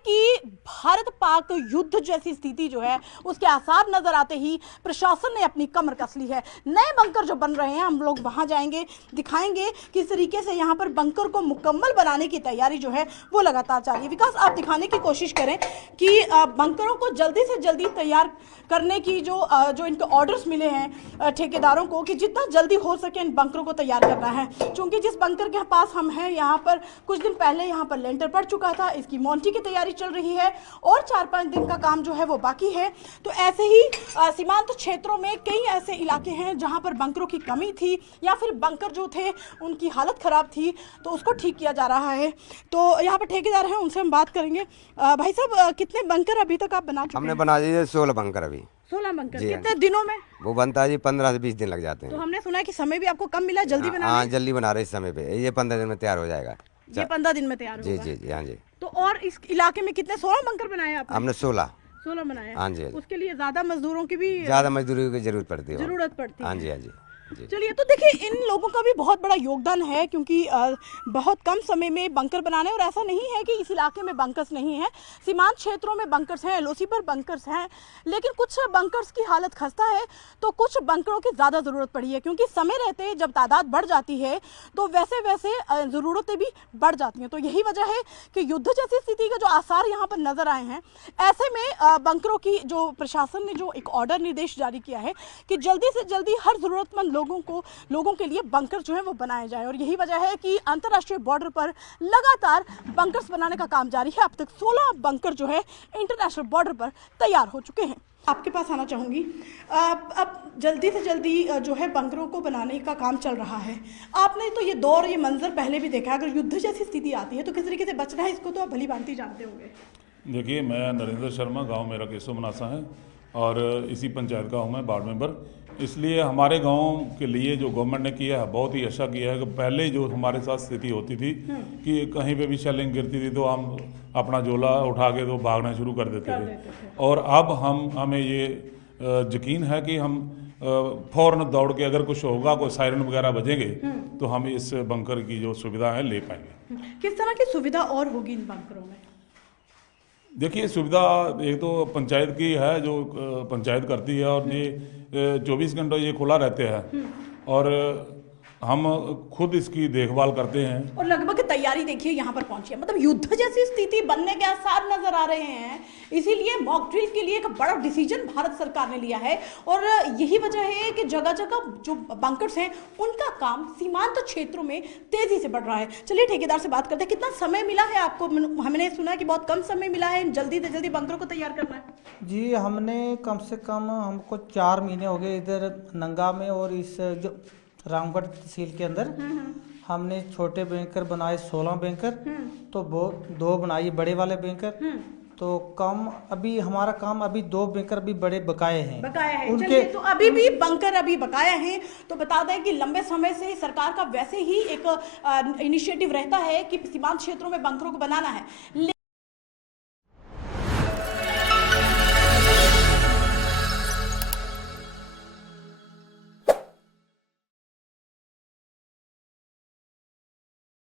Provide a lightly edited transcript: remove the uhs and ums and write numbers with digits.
कि भारत पाक युद्ध जैसी स्थिति जो है उसके आसार नजर आते ही प्रशासन ने अपनी कमर कस ली है। नए बंकर जो बन रहे हैं, हम लोग वहां जाएंगे, दिखाएंगे किस तरीके से यहां पर बंकर को मुकम्मल बनाने की तैयारी जो है वो लगातार जारी है। विकास, आप दिखाने की कोशिश करें कि बंकरों को जल्दी से जल्दी तैयार करने की जो इनके ऑर्डर्स मिले हैं ठेकेदारों को कि जितना जल्दी हो सके इन बंकरों को तैयार करना है। क्योंकि जिस बंकर के पास हम हैं यहाँ पर कुछ दिन पहले यहाँ पर लेंटर पड़ चुका था, इसकी मॉन्टी की तैयारी चल रही है और 4-5 दिन का काम जो है वो बाकी है। तो ऐसे ही सीमांत क्षेत्रों में कई ऐसे इलाके हैं जहाँ पर बंकरों की कमी थी या फिर बंकर जो थे उनकी हालत ख़राब थी, तो उसको ठीक किया जा रहा है। तो यहाँ पर ठेकेदार हैं, उनसे हम बात करेंगे। भाई साहब, कितने बंकर अभी तक आप बना चुके हैं? हमने बना दिए 16 बंकर अभी। 16 बंकर कितने दिनों में? वो बनता है जी 15 से 20 दिन लग जाते हैं। तो हमने सुना है कि समय भी आपको कम मिला, जल्दी बना। हाँ, जल्दी बना रहे इस समय पे। ये 15 दिन में तैयार हो जाएगा। ये 15 दिन में तैयार होगा। जी जी जी, हाँ जी। तो और इस इलाके में कितने 16 बंकर बनाए आपने? हमने 16 बनाए। हाँ जी। उसके लिए ज्यादा मजदूरों की भी ज़्यादा मजदूरी की जरूरत पड़ती है। जरूरत पड़ती है। हाँ जी, हाँ जी। चलिए, तो देखिए इन लोगों का भी बहुत बड़ा योगदान है क्योंकि बहुत कम समय में बंकर बनाने, और ऐसा नहीं है कि इस इलाके में बंकर्स नहीं है, सीमांत क्षेत्रों में बंकर्स हैं, एलओसी पर बंकर्स हैं, लेकिन कुछ बंकर्स की हालत खस्ता है तो कुछ बंकरों की ज़्यादा ज़रूरत पड़ी है। क्योंकि समय रहते जब तादाद बढ़ जाती है तो वैसे वैसे ज़रूरतें भी बढ़ जाती हैं। तो यही वजह है कि युद्ध जैसी स्थिति के जो आसार यहाँ पर नज़र आए हैं, ऐसे में बंकरों की जो प्रशासन ने जो एक ऑर्डर निर्देश जारी किया है कि जल्दी से जल्दी हर ज़रूरतमंद लोगों के लिए बंकर जो है वो बनाए जाए। और यही वजह है कि अंतर्राष्ट्रीय बॉर्डर पर लगातार बंकर्स बनाने का काम जारी है। अब तक 16 बंकर जो है इंटरनेशनल बॉर्डर पर तैयार हो चुके हैं। आपके पास आना चाहूँगी, अब जल्दी से जल्दी जो है बंकरों को बनाने का काम चल रहा है। आपने तो ये दौर, ये मंजर पहले भी देखा है। अगर युद्ध जैसी स्थिति आती है तो किस तरीके से बचना है, इसको तो आप भली भांति जानते होंगे। देखिए, मैं नरेंद्र शर्मा, गांव मेरा केसो मनासा है और इसी पंचायत का हूँ मैं वार्ड मेंबर। इसलिए हमारे गांव के लिए जो गवर्नमेंट ने किया है बहुत ही अच्छा किया है कि पहले जो हमारे साथ स्थिति होती थी कि कहीं पे भी शेलिंग गिरती थी तो हम अपना झोला उठा के तो भागना शुरू कर देते थे। और अब हमें ये यकीन है कि हम फौरन दौड़ के अगर कुछ होगा, कोई सायरन वगैरह बजेंगे तो हम इस बंकर की जो सुविधा है ले पाएंगे। किस तरह की सुविधा और होगी इन बंकरों में? देखिए, सुविधा एक तो पंचायत की है, जो पंचायत करती है, और ये 24 घंटे ये खुला रहते हैं और हम खुद इसकी देखभाल करते हैं। और लगभग तैयारी देखिए यहाँ पर पहुंची है, मतलब युद्ध जैसी स्थिति बनने के आसार नजर आ रहे हैं। इसीलिए मॉक ड्रिल के लिए एक बड़ा डिसीजन भारत सरकार ने लिया है और यही वजह है कि जगह जगह जो बंकर्स हैं उनका काम सीमांत क्षेत्रों में तेजी से बढ़ रहा है। चलिए ठेकेदार से बात करते हैं, कितना समय मिला है आपको? हमने सुना है कि बहुत कम समय मिला है, जल्दी से जल्दी बंकरों को तैयार करना है। जी, हमने कम से कम हमको 4 महीने हो गए इधर नंगा में और इस जो रामगढ़ तहसील के अंदर हमने छोटे बैंकर बनाए 16 बैंकर, तो वो 2 बनाई बड़े वाले बैंकर। तो अभी हमारा काम अभी 2 बैंकर भी बड़े बकाए हैं उनके। तो अभी भी बंकर अभी बकाया हैं। तो बता दें कि लंबे समय से सरकार का वैसे ही एक इनिशिएटिव रहता है कि सीमांत क्षेत्रों में बंकरों को बनाना है।